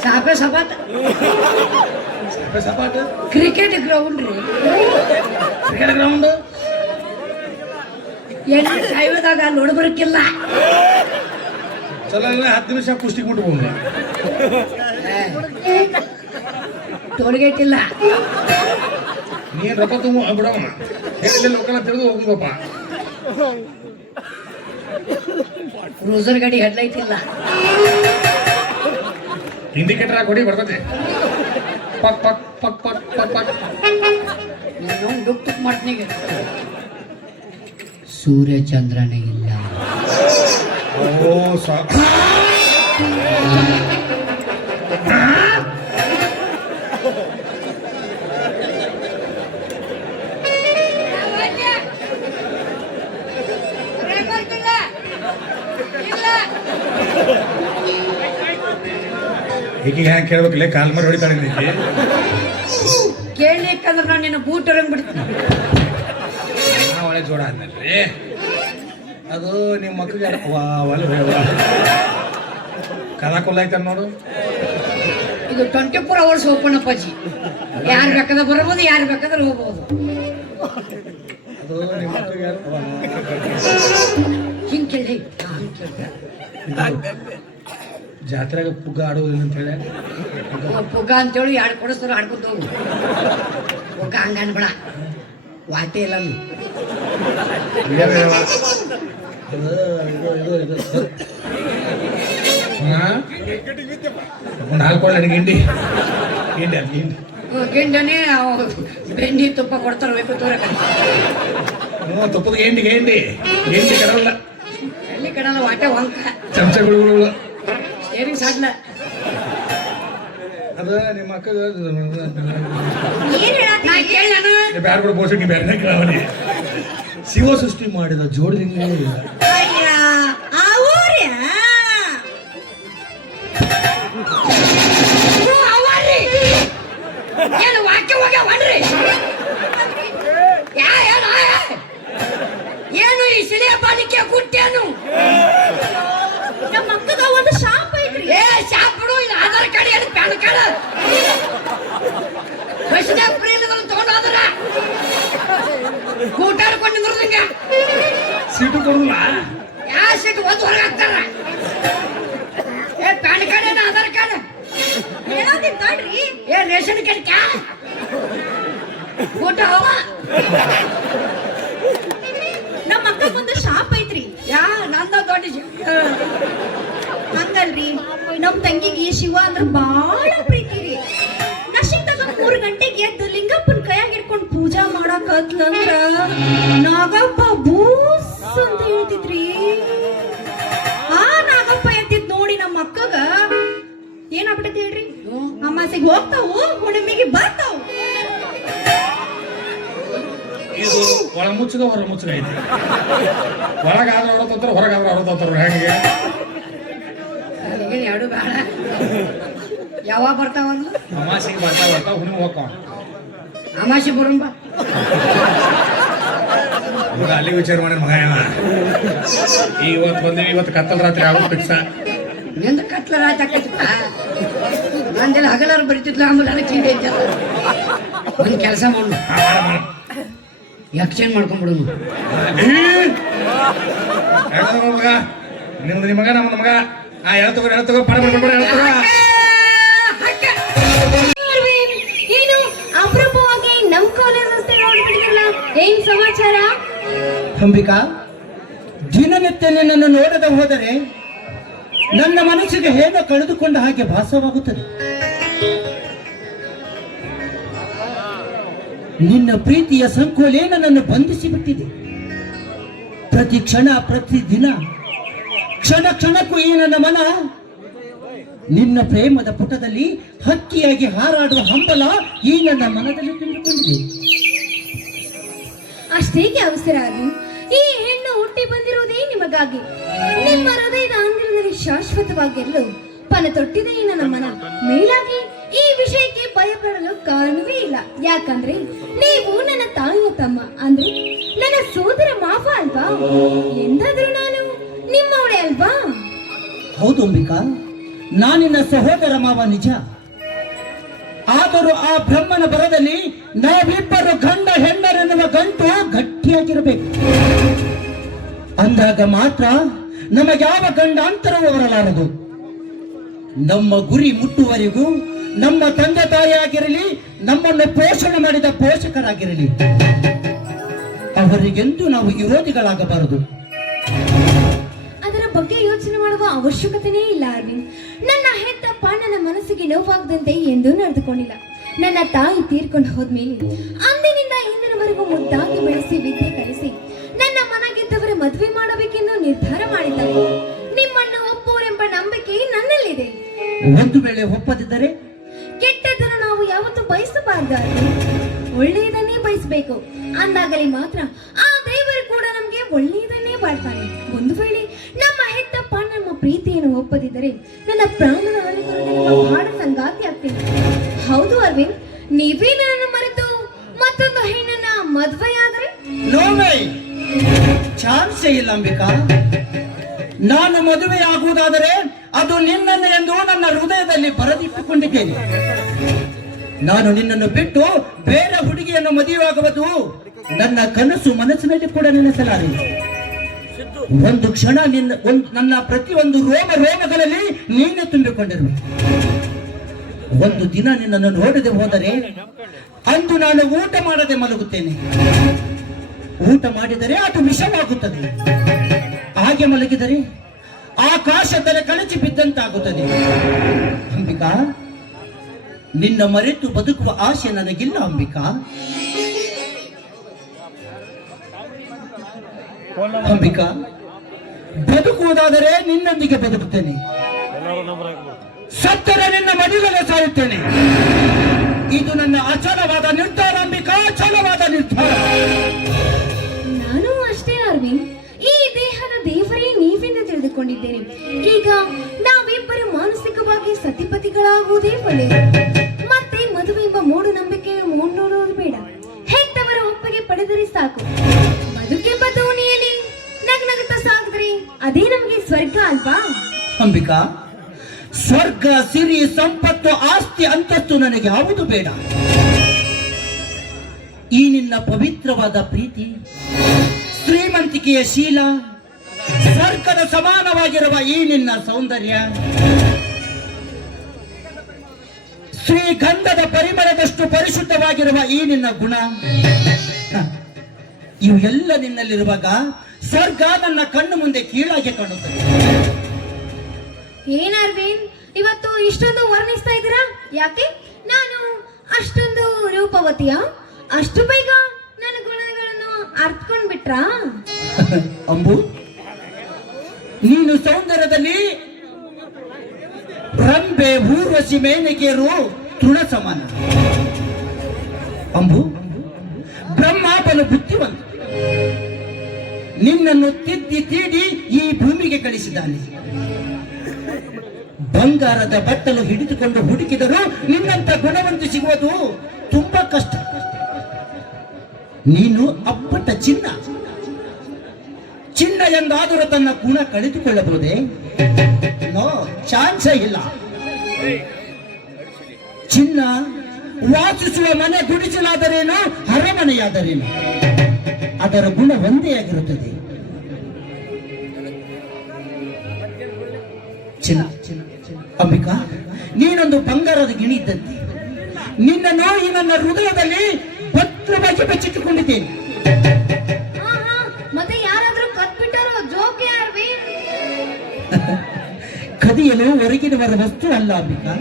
ಸಾಪೆ ಸಪಾಟ ಸಪಾಟ ಕ್ರಿಕೆಟ್ ಗ್ರೌಂಡ್ ರೀ ಕ್ರಿಕೆಟ್ ಗ್ರೌಂಡ್ ಎಲ್ಲಿ ಸಾಯೋದಾಗ ನೋಡಿ ಬರಕ್ಕಿಲ್ಲ ಚಲೋ 10 ನಿಮಿಷ ಕುಸ್ತಿ ಮುಟ್ಕೊಂಡು ಟೋಲ್ಗೇಟ್ ಇಲ್ಲ ನೀನ್ ರೊಕ್ಕ ತುಂಬ ಬಿಡವ ಹೇಳಿ ಲೋಕಲ ತಿಳಿದು ಹೋಗುದಪ್ಪ ಕ್ರೂಸರ್ ಗಾಡಿ ಹೆಡ್ಲೈಟ್ ಇಲ್ಲ ಇಂಡಿಕೇಟರ್ ಹಾಕಿ ಹೊಡಿ ಬರ್ತದೆ ಪಕ್ ಪಕ್ ಪಕ್ ಪಕ್ ಪಕ್ ಪಕ್ ನಾನು ಡುಕ್ ಟುಕ್ ಮಾಡ್ತೀನಿ ಸೂರ್ಯ ಚಂದ್ರನೇ ಇಲ್ಲ ಓ ಸಾ ಈಗೀಗ ಹ್ಯಾಂಗ ಕೇಳ್ಬೇಕಿಲ್ಲ ಕಾಲ್ ಮರಿ ಹೊಡಿತಾಳೆ ನೀಕಿ ಕೇಳಲಿಕ್ಕಂದ್ರೆ ನಾನು ನಿನ್ನ ಬೂಟ್ ಹೊರಂಗ್ ಬಿಡ್ತೀನಿ ಒಳ್ಳೆ ಜೋಡ ಆದ್ನಲ್ರಿ ಅದು ನಿಮ್ಮ ಮಕ್ಕಳಿಗೆ ಒಲೆ ಕದಾ ಕೊಲ್ಲ ಐತಾರ ನೋಡು ಇದು 24 hours ಓಪನ್ ಅಪ್ಪಾಜಿ ಯಾರು ಬೇಕಾದ್ರೆ ಬರ್ಬೋದು ಯಾರು ಬೇಕಾದ್ರೆ ಹೋಗ್ಬೋದು ಅದು ನಿಮ್ಮ ಮಕ್ಕಳಿಗೆ ಹಿಂಗೆ ಕೇಳಿ ಜಾತ್ರೆಗ ಪುಗ್ಗ ಆಡುವುದಿಲ್ಲ ಅಂತ ಹೇಳಿ ಪುಗ್ಗ ಅಂತೇಳಿ ಎರಡು ಕೊಡಿಸ್ತಾರೆ ಆಡ್ಕೊಂಡು ಹೋಗು ಪುಗ್ಗ ಹಂಗ ಅನ್ಬೇಡ ವಾಟೆ ಇಲ್ಲ ಒಂದು ಹಾಲು ಕೊಡಲ್ಲ ಗಿಂಡಿ ಗಿಂಡಿ ಅದು ಗಿಂಡಿ ಗಿಂಡನೇ ಬೆಂಡಿ ತುಪ್ಪ ಕೊಡ್ತಾರೆ ಬೇಕು ತೋರಕ ಹ್ಞೂ ತುಪ್ಪದ ಗಿಂಡಿ ಗಿಂಡಿ ಗಿಂಡಿ ಕರಲ್ಲ ಎಲ್ಲಿ ಕಡಲ್ಲ ವಾಟೆ ವಂಕ ಚಮಚಗಳು ಸ್ಟೇರಿಂಗ್ ಸಾಡ್ಲ ಅದು ನಿಮ್ಮ ಅಕ್ಕ ಏನ್ ಹೇಳತ್ತಿ ನಾ ಕೇಳಿ ನಾನು ಬ್ಯಾರ ಕೂಡ ಬೋಸಕ್ಕೆ ಬೇರೆ ಕೇಳವನಿ ಶಿವ ಸೃಷ್ಟಿ ಮಾಡಿದ ಜೋಡಿದಿಂಗಳೇ ಇಲ್ಲ ಅಯ್ಯ ಆ ಊರ್ಯಾ ಏನು ವಾಕ್ಯ ಹೋಗ್ಯಾವನ್ರಿ ಏನು ಈ ಶಿಲೆಯ ಬಾಲಿಕೆ ಕುಟ್ಟೇನು ನಮ್ಮ ಅಕ್ಕಗ ಒಂದು ಶಾಪ್ ಐತ್ರಿ ಏ ಶಾಪ್ ಬಿಡು ಇದು ಆಧಾರ್ ಕಾರ್ಡ್ ಏನು ಪ್ಯಾನ್ ಕಾರ್ಡ್ ಬಸ್ನಾಗ ಪ್ರೀತಿಗಳು ತಗೊಂಡು ಹೋದ್ರ ಕೂಟಾಡ್ಕೊಂಡು ನಿಂದ್ರದಂಗ ಸೀಟು ಕೊಡುದಿಲ್ಲ ಯಾ ಸೀಟ್ ಒಂದು ಹೊರಗೆ ಹಾಕ್ತಾರ ಏ ಪ್ಯಾನ್ ಕಾರ್ಡ್ ಏನು ಆಧಾರ್ ಕಾರ್ಡ್ ಹೇಳೋದಿನ್ ತಡ್ರಿ ಏ ರೇಷನ್ ಕಾರ್ಡ್ ಕ್ಯಾ ಊಟ ಹೋಗ ನಮ್ಮ ಅಕ್ಕಗ ಒಂದು ಶಾಪ್ ಐತ್ರಿ ಯಾ ನಂದ ದೊಡ್ಡ ರೀ ನಮ್ ತಂಗಿಗೆ ಶಿವ ಅಂದ್ರ ಬಾಳ ಪ್ರೀತಿ ರೀ. ನಶಿಕ್ದಾಗ 3 ಗಂಟೆಗೆ ಎದ್ದು ಲಿಂಗಪ್ಪನ ಕೈಯಾಗ ಹಿಡ್ಕೊಂಡು ಪೂಜಾ ಮಾಡಕತ್ಲಂದ್ರ ನಾಗಪ್ಪ ಬೂಸ್ ಅಂತ ಹೇಳ್ತಿದ್ರಿ. ಆ ನಾಗಪ್ಪ ಎದ್ದಿದ್ ನೋಡಿ ನಮ್ಮ ಅಕ್ಕಗ ಏನಾಗ್ಬಿಟ್ಟೈತಿ ಹೇಳ್ರಿ, ಅಮಾಸೆಗೆ ಹೋಗ್ತಾವು ಹುಣ್ಣಿಮೆಗೆ ಬರ್ತಾವು. ಇದು ಒಳ ಮುಚ್ಚಗ ಹೊರ ಮುಚ್ಚಗ ಐತಿ. ಒಳಗಾದ್ರೆ ಹೊರ ತೋತಾರ, ಹೊರಗಾದ್ರೆ ಹೊರ ತೋತಾರ. ಹೆಂಗೆ ಏನು ಎರಡು ಬೇಡ. ಯಾವಾಗ ಬರ್ತಾವಲ್ಲ ಅಮಾಸಿಗೆ ಬರ್ತಾವ ಹುಣ್ಣಿಮೆ ಹೋಗ್ತಾವ. ಅಮಾಸೆ ಬರುಂಬ ಈಗ ಅಲ್ಲಿ ವಿಚಾರ ಮಾಡಿ ಮಗ ಇವತ್ತು ಬಂದೀವಿ, ಇವತ್ತು ಕತ್ತಲ್ ರಾತ್ರಿ ಆಗೋದು ಫಿಕ್ಸ. ನಿಂದ ಕತ್ಲ ರಾಜ ಆಕೈತಪ್ಪ. ನಂದೆಲ್ಲ ಹಗಲಾರು ಬರೀತಿದ್ಲ ಆಮೇಲೆ ಚೀಟಿ ಐತಲ್ಲ. ಒಂದು ಕೆಲಸ ಮಾಡು, ಎಕ್ಸ್ಚೇಂಜ್ ಮಾಡ್ಕೊಂಡ್ಬಿಡು. ಮಗ ನಿಮ್ದು ನಿಮ್ಮ ಮಗ ನಮ್ಮದು ಮಗ. ಹೇಳ್ತಗೋ ಪಡ ಏನು ಅಪರೂಪವಾಗಿ ನಮ್ ಕಾಲೇಜ್ ರಸ್ತೆ ನೋಡ್ಬಿಟ್ಟಿದ್ರಲ್ಲ, ಏನ್ ಸಮಾಚಾರ? ಅಂಬಿಕಾ, ದಿನನಿತ್ಯ ನಿನ್ನನ್ನು ನೋಡದೆ ಹೋದರೆ ನನ್ನ ಮನಸ್ಸಿಗೆ ಏನೋ ಕಳೆದುಕೊಂಡ ಹಾಗೆ ಭಾಸವಾಗುತ್ತದೆ. ನಿನ್ನ ಪ್ರೀತಿಯ ಸಂಕೋಲೆ ನನ್ನನ್ನು ಬಂಧಿಸಿ ಬಿಟ್ಟಿದೆ. ಪ್ರತಿ ಕ್ಷಣ, ಪ್ರತಿ ದಿನ, ಕ್ಷಣ ಕ್ಷಣಕ್ಕೂ ಈ ನನ್ನ ಮನ ನಿನ್ನ ಪ್ರೇಮದ ಪುಟದಲ್ಲಿ ಹಕ್ಕಿಯಾಗಿ ಹಾರಾಡುವ ಹಂಬಲ ಈ ನನ್ನ ಮನದಲ್ಲಿ ತುಂಬಿಕೊಂಡಿದೆ. ಅಷ್ಟೇಕೆ ಅವಸರ ಅದು? ಈ ಹೆಣ್ಣು ಹುಟ್ಟಿ ಬಂದಿರುವುದೇ ನಿಮಗಾಗಿ. ನಿಮ್ಮ ಹೃದಯದ ಆಂತರದಲ್ಲಿ ಶಾಶ್ವತವಾಗಿರಲು ಪನ ತೊಟ್ಟಿದೆ ಈ ನನ್ನ ಮನ. ಮೇಲಾಗಿ ಈ ವಿಷಯಕ್ಕೆ ಭಯಪಡಲು ಕಾರಣವೇ ಇಲ್ಲ. ಯಾಕಂದ್ರೆ ನೀವು ನನ್ನ ತಾಯಿಯ ತಮ್ಮ, ಅಂದ್ರೆ ನನ್ನ ಸೋದರ ಮಾವ ಅಲ್ವಾ? ಎಂದಾದ್ರೂ ನಾನು ನಿಮ್ಮವಳೆ ಅಲ್ವಾ? ಹೌದು ಅಂಬಿಕಾ, ನಾನಿನ್ನ ಸಹೋದರ ಮಾವ ನಿಜ. ಆದರೂ ಆ ಬ್ರಹ್ಮನ ಬರದಲ್ಲಿ ನಾವಿಬ್ಬರು ಗಂಡ ಹೆಣ್ಣರೆನ್ನುವ ಗಂಟು ಗಟ್ಟಿಯಾಗಿರಬೇಕು. ಅಂದಾಗ ಮಾತ್ರ ನಮಗ್ಯಾವ ಗಂಡಾಂತರವೂ ಬರಲಾರದು. ನಮ್ಮ ಗುರಿ ಮುಟ್ಟುವರೆಗೂ ನಮ್ಮ ತಂದೆ ತಾಯಿಯಾಗಿರಲಿ, ನಮ್ಮನ್ನು ಪೋಷಣೆ ಮಾಡಿದ ಪೋಷಕರಾಗಿರಲಿ, ಅವರಿಗೆಂದು ನಾವು ವಿರೋಧಿಗಳಾಗಬಾರದು. ಅದರ ಬಗ್ಗೆ ಯೋಚನೆ ಮಾಡುವ ಅವಶ್ಯಕತೆನೇ ಇಲ್ಲ ಅರವಿಂದ್. ನನ್ನ ಹೆತ್ತಪ್ಪ ನನ್ನ ಮನಸ್ಸಿಗೆ ನೋವಾಗದಂತೆ ಎಂದೂ ನಡೆದುಕೊಂಡಿಲ್ಲ. ನನ್ನ ತಾಯಿ ತೀರ್ಕೊಂಡು ಹೋದ್ಮೇಲೆ ಅಂದಿನಿಂದ ಇಂದಿನವರೆಗೂ ಮುದ್ದಾಗಿ ಬೆಳೆಸಿ ವಿದ್ಯೆ ಕಲಿಸಿ ನನ್ನ ಮನಗೆದ್ದವರ ಮದುವೆ ಮಾಡಬೇಕೆಂದು ನಿರ್ಧಾರ ಮಾಡಿದ್ದಾರೆ. ನಿಮ್ಮನ್ನು ಒಪ್ಪುವರೆಂಬ ನಂಬಿಕೆ ನನ್ನಲ್ಲಿದೆ. ಒಂದು ವೇಳೆ ಒಪ್ಪದಿದ್ದರೆ ಕೆಟ್ಟದ್ದನ್ನು ನಾವು ಯಾವತ್ತೂ ಬಯಸಬಾರದು. ಒಳ್ಳೆಯದನ್ನೇ ಬಯಸಬೇಕು. ಅಂದಾಗಲೇ ಮಾತ್ರ ಆ ದೇವರು ಕೂಡ ನಮ್ಗೆ ಒಳ್ಳೆಯದನ್ನೇ ಮಾಡ್ತಾನೆ. ಒಂದು ವೇಳೆ ನಮ್ಮ ಹೆತ್ತಪ್ಪ ನಮ್ಮ ಪ್ರೀತಿಯನ್ನು ಒಪ್ಪದಿದ್ದರೆ ನನ್ನ ಪ್ರಾಣದ ಹಾಡ ಸಂಗಾತಿ ಆಗ್ತೇನೆ. ಹೌದು ಅರವಿಂದ್, ನೀವೇ ನನ್ನನ್ನು ಮರೆತು ಮತ್ತೊಂದು ಹೆಣ್ಣನ್ನ ಮದುವೆಯಾದರೆ? ನೋವೇ ಚಾನ್ಸೇ ಇಲ್ಲ ಅಂಬಿಕಾ. ನಾನು ಮದುವೆಯಾಗುವುದಾದರೆ ಅದು ನಿನ್ನನ್ನು ಎಂದು ನನ್ನ ಹೃದಯದಲ್ಲಿ ಬರೆದಿಟ್ಟುಕೊಂಡಿದ್ದೇನೆ. ನಾನು ನಿನ್ನನ್ನು ಬಿಟ್ಟು ಬೇರೆ ಹುಡುಗಿಯನ್ನು ಮದುವೆಯಾಗುವುದು ನನ್ನ ಕನಸು ಮನಸ್ಸಿನಲ್ಲಿ ಕೂಡ ನೆನೆಸಲಾರೆ. ಒಂದು ಕ್ಷಣ ನನ್ನ ಪ್ರತಿಯೊಂದು ರೋಮಗಳಲ್ಲಿ ನೀನೇ ತುಂಬಿಕೊಂಡಿರುವೆ. ಒಂದು ದಿನ ನಿನ್ನನ್ನು ನೋಡದೆ ಹೋದರೆ ಅಂದು ನಾನು ಊಟ ಮಾಡದೆ ಮಲಗುತ್ತೇನೆ. ಊಟ ಮಾಡಿದರೆ ಅದು ವಿಷವಾಗುತ್ತದೆ. ಹಾಗೆ ಮಲಗಿದರೆ ಆಕಾಶದಲ್ಲಿ ಕಳಚಿ ಬಿದ್ದಂತಾಗುತ್ತದೆ. ಅಂಬಿಕಾ, ನಿನ್ನ ಮರೆತು ಬದುಕುವ ಆಸೆ ನನಗಿಲ್ಲ ಅಂಬಿಕಾ. ಅಂಬಿಕಾ, ಬದುಕುವುದಾದರೆ ನಿನ್ನೊಂದಿಗೆ ಬದುಕುತ್ತೇನೆ. ಸತ್ತರೆ ನಿನ್ನ ಮಡಿಲಲ್ಲೇ ಸಾಯುತ್ತೇನೆ. ಇದು ನನ್ನ ಅಚಲವಾದ ನಿರ್ಧಾರ ಅಂಬಿಕಾ, ಅಚಲವಾದ ನಿರ್ಧಾರ. ನಾನು ಅಷ್ಟೇ ಅರವಿಂದ್. ಈ ದೇಹದ ದೇವರೇ ನೀವೆಂದು ತಿಳಿದುಕೊಂಡಿದ್ದೇನೆ. ಈಗ ನಾವಿಬ್ಬರು ಮಾನಸಿಕವಾಗಿ ಸತಿಪತಿಗಳಾಗುವುದೇ ಒಳ್ಳೆಯದು. ಮತ್ತೆ ಮದುವೆ ಎಂಬ ಮೂಢನಂಬಿಕೆ ನೋಡೋದು ಬೇಡ. ಹೆತ್ತವರ ಒಪ್ಪಿಗೆ ಪಡೆದರೆ ಸಾಕು. ಬದುಕೆಂಬ ದೋಣಿಯಲ್ಲಿ ನಗ್ನಗುತ್ತಾ ಸಾಗಿದ್ರೆ ಅದೇ ನಮಗೆ ಸ್ವರ್ಗ ಅಲ್ವಾ? ಅಂಬಿಕಾ, ಸ್ವರ್ಗ, ಸಿರಿ, ಸಂಪತ್ತು, ಆಸ್ತಿ, ಅಂತಸ್ತು ನನಗೆ ಯಾವುದು ಬೇಡ. ಈ ನಿನ್ನ ಪವಿತ್ರವಾದ ಪ್ರೀತಿ, ಶ್ರೀಮಂತಿಕೆಯ ಶೀಲ, ಸ್ವರ್ಗದ ಸಮಾನವಾಗಿರುವ ಈ ನಿನ್ನ ಸೌಂದರ್ಯ, ಶ್ರೀಗಂಧದ ಪರಿಮಳದಷ್ಟು ಪರಿಶುದ್ಧವಾಗಿರುವ ಈ ನಿನ್ನ ಗುಣ, ಇವು ಎಲ್ಲ ನಿನ್ನಲ್ಲಿರುವಾಗ ಸ್ವರ್ಗ ನನ್ನ ಕಣ್ಣು ಮುಂದೆ ಕೀಳಾಗಿ ಕಾಣುತ್ತದೆ. ಏನ್ ಅರವಿಂದ್ ಇವತ್ತು ಇಷ್ಟೊಂದು ವರ್ಣಿಸ್ತಾ ಇದ್ದೀರಾ? ಯಾಕೆ ನಾನು ಅಷ್ಟೊಂದು ರೂಪವತಿಯ? ಅಷ್ಟು ಬೇಗ ನನ್ನ ಗುಣಗಳನ್ನು ಅರ್ಥಕೊಂಡ್ಬಿಟ್ರಾ? ಅಂಬು, ನೀನು ಸೌಂದರ್ಯದಲ್ಲಿ ರಂಬೆ, ಊರ್ವಶಿ, ಮೇನಕೆಯರು ತೃಣ ಸಮಾನ. ಅಂಬು, ಬ್ರಹ್ಮ ಬಲು ಬುದ್ಧಿವಂತ. ನಿನ್ನನ್ನು ತಿದ್ದಿ ತೀಡಿ ಈ ಭೂಮಿಗೆ ಕಳಿಸಿದ್ದಾನೆ. ಬಂಗಾರದ ಬಟ್ಟಲು ಹಿಡಿದುಕೊಂಡು ಹುಡುಕಿದರೂ ನಿನ್ನಂತ ಗುಣವಂತ ಸಿಗುವುದು ತುಂಬಾ ಕಷ್ಟ. ನೀನು ಅಪ್ಪಟ ಚಿನ್ನ. ಚಿನ್ನ ಎಂದಾದರೂ ತನ್ನ ಗುಣ ಕಳೆದುಕೊಳ್ಳಬಹುದೇ? ನೋ, ಚಾನ್ಸೇ ಇಲ್ಲ. ಚಿನ್ನ ವಾಸಿಸುವ ಮನೆ ಗುಡಿಸಲಾದರೇನು, ಅರಮನೆಯಾದರೇನು, ಅದರ ಗುಣ ಒಂದೇ ಆಗಿರುತ್ತದೆ. ಚಿನ್ನ, ಅಂಬಿಕಾ, ನೀನೊಂದು ಬಂಗಾರದ ಗಿಣಿ ಇದ್ದಂತೆ. ನಿನ್ನನ್ನು ಈ ನನ್ನ ಹೃದಯದಲ್ಲಿ ಭದ್ರವಾಗಿ ಬಚ್ಚಿಟ್ಟುಕೊಂಡಿದ್ದೇನೆ. ಮತ್ತೆ ಯಾರಾದ್ರೂ ಕತ್ಬಿಟ್ಟಾರೋ ಜೋಕೆ ಅರವಿಂದ್? ಕದಿಯಲು ಹೊರಗಿನವರ ವಸ್ತು ಅಲ್ಲ ಅಂಬಿಕಾ.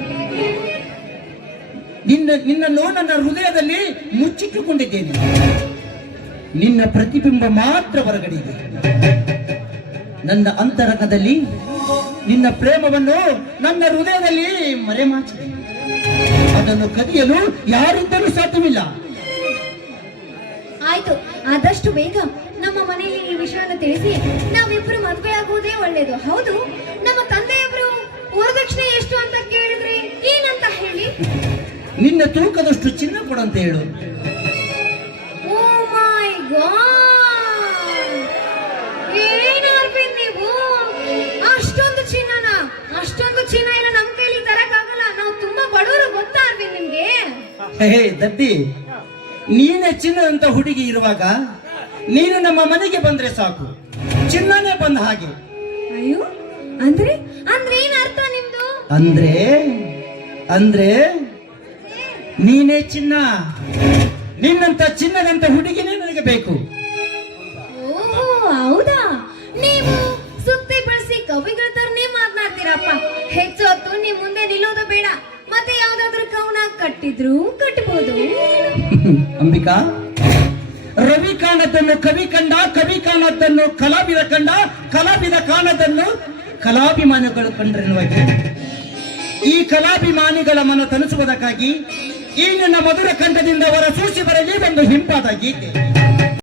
ನಿನ್ನನ್ನು ನನ್ನ ಹೃದಯದಲ್ಲಿ ಮುಚ್ಚಿಟ್ಟುಕೊಂಡಿದ್ದೇನೆ. ನಿನ್ನ ಪ್ರತಿಬಿಂಬ ಮಾತ್ರ ಹೊರಗಡೆ ಇದೆ. ನನ್ನ ಅಂತರಂಗದಲ್ಲಿ ನಿನ್ನ ಪ್ರೇಮವನ್ನು ನನ್ನ ಹೃದಯದಲ್ಲಿ ಮರೆಮಾಚಿದೆ. ಅದನ್ನು ಕದಿಯಲು ಯಾರಿಂದಲೂ ಸಾಧ್ಯವಿಲ್ಲ. ಆಯ್ತು, ಆದಷ್ಟು ಬೇಗ ನಮ್ಮ ಮನೆಯಲ್ಲಿ ಈ ವಿಷಯವನ್ನು ತಿಳಿಸಿ ನಾವಿಬ್ರು ಮದುವೆ ಆಗುವುದೇ ಒಳ್ಳೇದು. ಹೌದು, ನಮ್ಮ ತಂದೆಯವರು ವರದಕ್ಷಿಣೆ ಎಷ್ಟು ಅಂತ ಕೇಳಿದ್ರೆ ಏನಂತ ಹೇಳಿ? ನಿನ್ನ ತೂಕದಷ್ಟು ಚಿನ್ನ ಕೊಡಂತ ಹೇಳು. ಓ ಮೈ ಗಾಡ್, ಏನ್ ಅರವಿಂದ್ ನೀವು ಅಷ್ಟೊಂದು ಚಿನ್ನನ? ಅಷ್ಟೊಂದು ಚಿನ್ನ ಎಲ್ಲ ನಮ್ ಕೈಲಿ ತರಕ್ಕಾಗಲ್ಲ. ನಾವು ತುಂಬಾ ಬಡವರು, ಗೊತ್ತಾ ಅರವಿಂದ್ ನಿಮ್ಗೆ? ಹೇ ದಡ್ಡಿ, ನೀನೇ ಚಿನ್ನದಂತ ಹುಡುಗಿ ಇರುವಾಗ ನೀನು ನಮ್ಮ ಮನೆಗೆ ಬಂದ್ರೆ ಸಾಕು, ಚಿನ್ನನೇ ಬಂದ ಹಾಗೆ. ಅಯ್ಯೋ, ಅಂದ್ರೆ ಅಂದ್ರೆ ಏನ್ ಅರ್ಥ ನಿಮ್ದು? ಅಂದ್ರೆ ಅಂದ್ರೆ ನೀನೇ ಚಿನ್ನ. ನಿನ್ನಂತ ಚಿನ್ನದಂತ ಹುಡುಗಿನೇ ನನಗೆ ಬೇಕು. ಓ ಹೌದಾ? ನೀವು ಸುತ್ತಿ ಬಳಸಿ ಕವಿಗಳ ತರನೇ ಮಾತನಾಡ್ತೀರಪ್ಪ. ಹೆಚ್ಚು ಹೊತ್ತು ನಿಮ್ ಮುಂದೆ ನಿಲ್ಲೋದು ಬೇಡ. ಮತ್ತೆ ಯಾವ್ದಾದ್ರು ಕವನ ಕಟ್ಟಿದ್ರು ಕಟ್ಟಬಹುದು. ಅಂಬಿಕಾ, ರವಿ ಕಾಣದನ್ನು ಕವಿ ಕಂಡ, ಕವಿ ಕಾಣದನ್ನು ಕಲಾವಿದ ಕಂಡ, ಕಲಾವಿದ ಕಾಣದನ್ನು ಕಲಾಭಿಮಾನಿಗಳು ಕಂಡ್ರೆನ್ನುವಾಗಿ. ಈ ಕಲಾಭಿಮಾನಿಗಳ ಮನ ತನಿಸುವುದಕ್ಕಾಗಿ ಈ ನನ್ನ ಮಧುರ ಕಂಠದಿಂದ ಹೊರ ಸೂಸಿ ಬರಲಿ ಒಂದು ಹಿಂಪಾದ ಗೀತೆ.